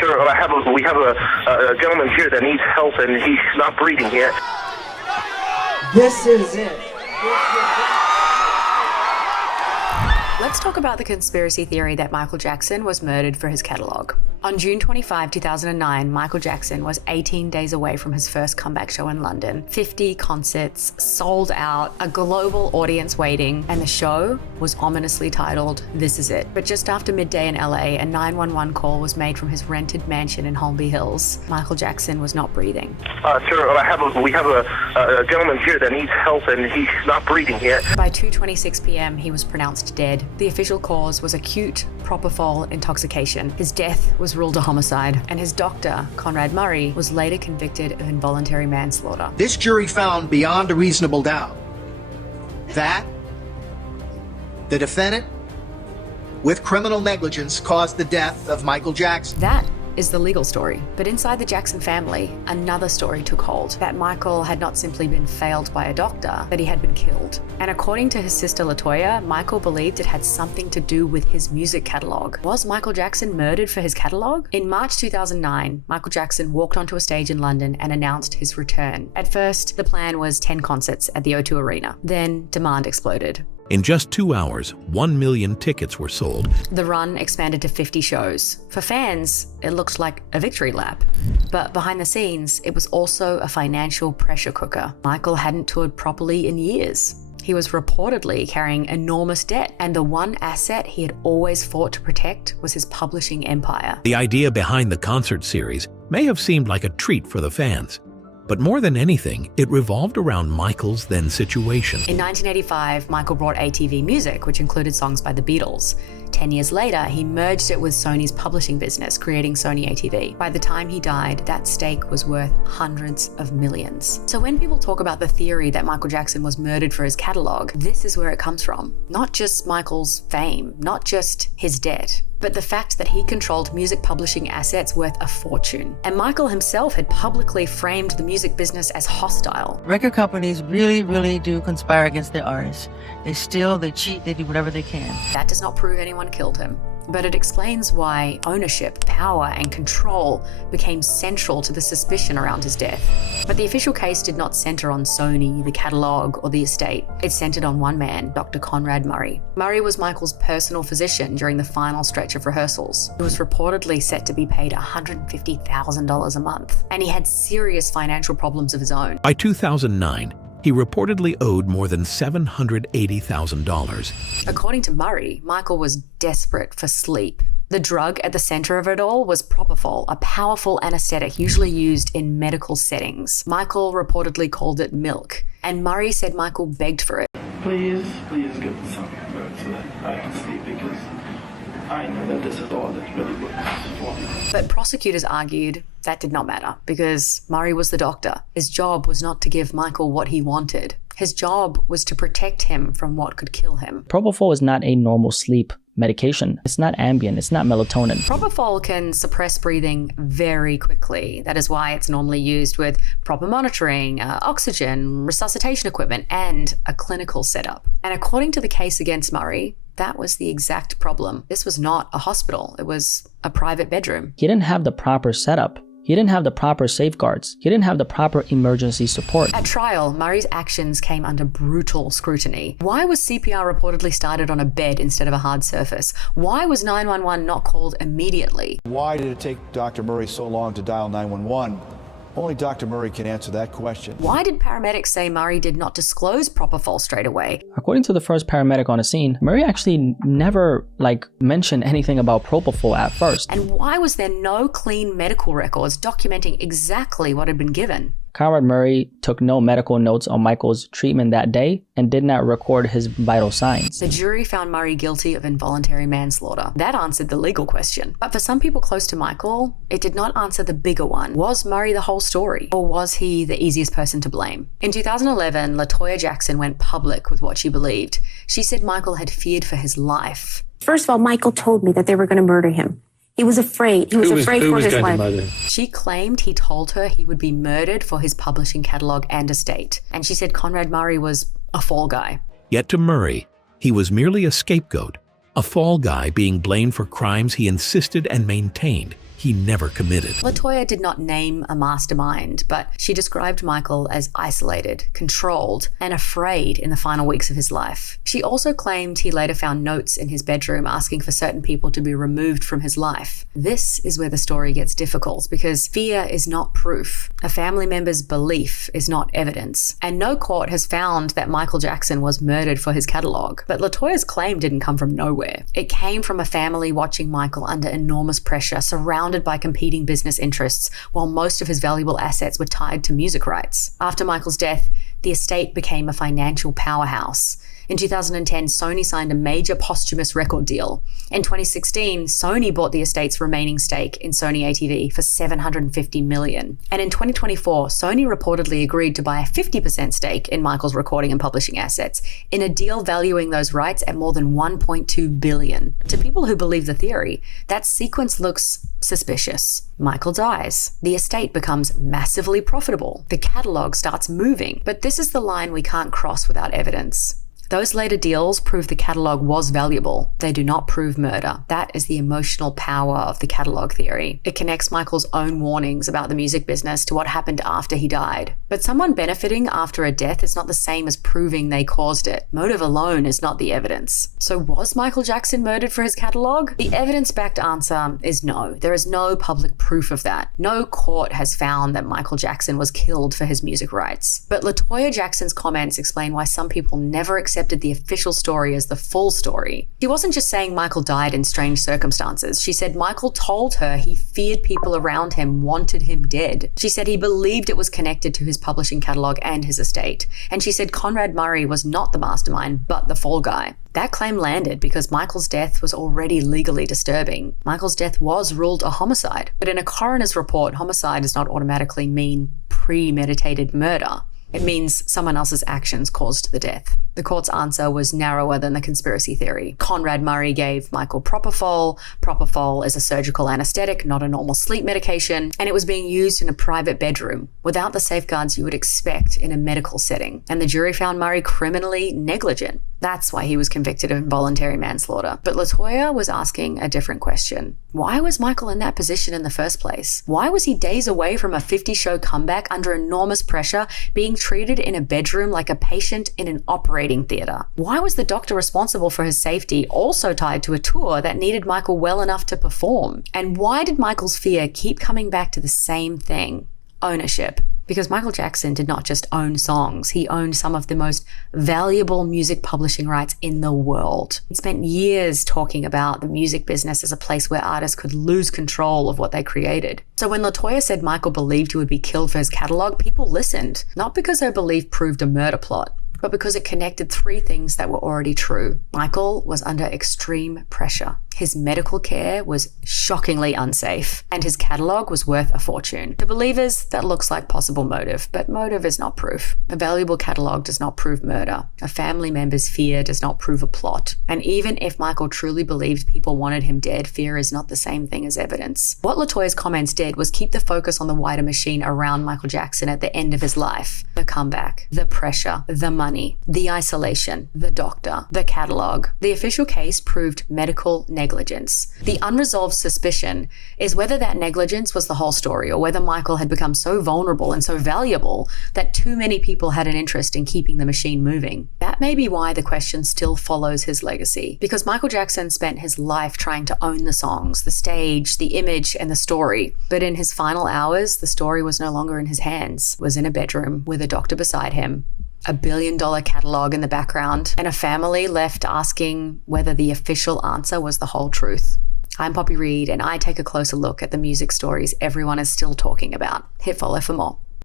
Sir, we have a gentleman here that needs help, and he's not breathing yet. This is it. Let's talk about the conspiracy theory that Michael Jackson was murdered for his catalogue. On June 25, 2009, Michael Jackson was 18 days away from his first comeback show in London. 50 concerts, sold out, a global audience waiting, and the show was ominously titled, This Is It. But just after midday in LA, a 911 call was made from his rented mansion in Holmby Hills. Michael Jackson was not breathing. Sir, we have a gentleman here that needs help, and he's not breathing yet. By 2:26 p.m., he was pronounced dead. The official cause was acute propofol intoxication. His death was ruled a homicide, and his doctor, Conrad Murray, was later convicted of involuntary manslaughter. This jury found beyond a reasonable doubt that the defendant, with criminal negligence, caused the death of Michael Jackson. That is the legal story. But inside the Jackson family, another story took hold, that Michael had not simply been failed by a doctor, that he had been killed. And according to his sister LaToya, Michael believed it had something to do with his music catalogue. Was Michael Jackson murdered for his catalogue? In March 2009, Michael Jackson walked onto a stage in London and announced his return. At first, the plan was 10 concerts at the O2 Arena. Then demand exploded. In just 2 hours, 1 million tickets were sold. The run expanded to 50 shows. For fans, it looked like a victory lap. But behind the scenes, it was also a financial pressure cooker. Michael hadn't toured properly in years. He was reportedly carrying enormous debt, and the one asset he had always fought to protect was his publishing empire. The idea behind the concert series may have seemed like a treat for the fans. But more than anything, it revolved around Michael's then situation. In 1985, Michael brought ATV Music, which included songs by the Beatles. 10 years later, he merged it with Sony's publishing business, creating Sony ATV. By the time he died, that stake was worth hundreds of millions. So when people talk about the theory that Michael Jackson was murdered for his catalogue, this is where it comes from. Not just Michael's fame, not just his debt, but the fact that he controlled music publishing assets worth a fortune. And Michael himself had publicly framed the music business as hostile. Record companies really do conspire against their artists. They steal, they cheat, they do whatever they can. That does not prove anyone killed him, but it explains why ownership, power, and control became central to the suspicion around his death. But the official case did not center on Sony, the catalogue, or the estate. It centered on one man, Dr. Conrad Murray. Murray was Michael's personal physician during the final stretch of rehearsals. He was reportedly set to be paid $150,000 a month, and he had serious financial problems of his own. By 2009, he reportedly owed more than $780,000. According to Murray, Michael was desperate for sleep. The drug at the center of it all was propofol, a powerful anesthetic usually used in medical settings. Michael reportedly called it milk, and Murray said Michael begged for it. Please give me something so that I can sleep, because I know that this is all that really works for me. But prosecutors argued that did not matter because Murray was the doctor. His job was not to give Michael what he wanted. His job was to protect him from what could kill him. Propofol is not a normal sleep medication. It's not Ambien, it's not melatonin. Propofol can suppress breathing very quickly. That is why it's normally used with proper monitoring, oxygen, resuscitation equipment, and a clinical setup. And according to the case against Murray, that was the exact problem. This was not a hospital. It was a private bedroom. He didn't have the proper setup. He didn't have the proper safeguards. He didn't have the proper emergency support. At trial, Murray's actions came under brutal scrutiny. Why was CPR reportedly started on a bed instead of a hard surface? Why was 911 not called immediately? Why did it take Dr. Murray so long to dial 911? Only Dr. Murray can answer that question. Why did paramedics say Murray did not disclose propofol straight away? According to the first paramedic on the scene, Murray actually never mentioned anything about propofol at first. And why was there no clean medical records documenting exactly what had been given? Conrad Murray took no medical notes on Michael's treatment that day and did not record his vital signs. The jury found Murray guilty of involuntary manslaughter. That answered the legal question. But for some people close to Michael, it did not answer the bigger one. Was Murray the whole story? Or was he the easiest person to blame? In 2011, LaToya Jackson went public with what she believed. She said Michael had feared for his life. First of all, Michael told me that they were going to murder him. He was afraid. He was afraid for his life. She claimed he told her he would be murdered for his publishing catalogue and estate. And she said Conrad Murray was a fall guy. Yet to Murray, he was merely a scapegoat, a fall guy being blamed for crimes he insisted and maintained he never committed. Toya did not name a mastermind, but she described Michael as isolated, controlled, and afraid in the final weeks of his life. She also claimed he later found notes in his bedroom asking for certain people to be removed from his life. This is where the story gets difficult because fear is not proof. A family member's belief is not evidence. And no court has found that Michael Jackson was murdered for his catalog. But LaToya's claim didn't come from nowhere. It came from a family watching Michael under enormous pressure, surrounded by competing business interests, while most of his valuable assets were tied to music rights. After Michael's death, the estate became a financial powerhouse. In 2010, Sony signed a major posthumous record deal. In 2016, Sony bought the estate's remaining stake in Sony ATV for $750 million. And in 2024, Sony reportedly agreed to buy a 50% stake in Michael's recording and publishing assets in a deal valuing those rights at more than $1.2 billion. To people who believe the theory, that sequence looks suspicious. Michael dies. The estate becomes massively profitable. The catalog starts moving. But this is the line we can't cross without evidence. Those later deals prove the catalog was valuable. They do not prove murder. That is the emotional power of the catalog theory. It connects Michael's own warnings about the music business to what happened after he died. But someone benefiting after a death is not the same as proving they caused it. Motive alone is not the evidence. So was Michael Jackson murdered for his catalog? The evidence-backed answer is no. There is no public proof of that. No court has found that Michael Jackson was killed for his music rights. But Toya Jackson's comments explain why some people never accepted the official story as the full story. She wasn't just saying Michael died in strange circumstances. She said Michael told her he feared people around him wanted him dead. She said he believed it was connected to his publishing catalog and his estate. And she said Conrad Murray was not the mastermind, but the fall guy. That claim landed because Michael's death was already legally disturbing. Michael's death was ruled a homicide. But in a coroner's report, homicide does not automatically mean premeditated murder. It means someone else's actions caused the death. The court's answer was narrower than the conspiracy theory. Conrad Murray gave Michael propofol. Propofol is a surgical anesthetic, not a normal sleep medication, and it was being used in a private bedroom without the safeguards you would expect in a medical setting. And the jury found Murray criminally negligent. That's why he was convicted of involuntary manslaughter. But Toya was asking a different question. Why was Michael in that position in the first place? Why was he days away from a 50-show comeback under enormous pressure, being treated in a bedroom like a patient in an operating theater? Why was the doctor responsible for his safety also tied to a tour that needed Michael well enough to perform? And why did Michael's fear keep coming back to the same thing? Ownership. Because Michael Jackson did not just own songs, he owned some of the most valuable music publishing rights in the world. He spent years talking about the music business as a place where artists could lose control of what they created. So when Toya said Michael believed he would be killed for his catalog, people listened, not because their belief proved a murder plot, but because it connected three things that were already true. Michael was under extreme pressure. His medical care was shockingly unsafe, and his catalog was worth a fortune. To believers, that looks like possible motive, but motive is not proof. A valuable catalog does not prove murder. A family member's fear does not prove a plot. And even if Michael truly believed people wanted him dead, fear is not the same thing as evidence. What LaToya's comments did was keep the focus on the wider machine around Michael Jackson at the end of his life. The comeback, the pressure, the money, the isolation, the doctor, the catalog. The official case proved medical negligence. The unresolved suspicion is whether that negligence was the whole story, or whether Michael had become so vulnerable and so valuable that too many people had an interest in keeping the machine moving. That may be why the question still follows his legacy, because Michael Jackson spent his life trying to own the songs, the stage, the image, and the story. But in his final hours, the story was no longer in his hands. It was in a bedroom with a doctor beside him, a $1 billion catalog in the background, and a family left asking whether the official answer was the whole truth. I'm Poppy Reid, and I take a closer look at the music stories everyone is still talking about. Hit follow for more.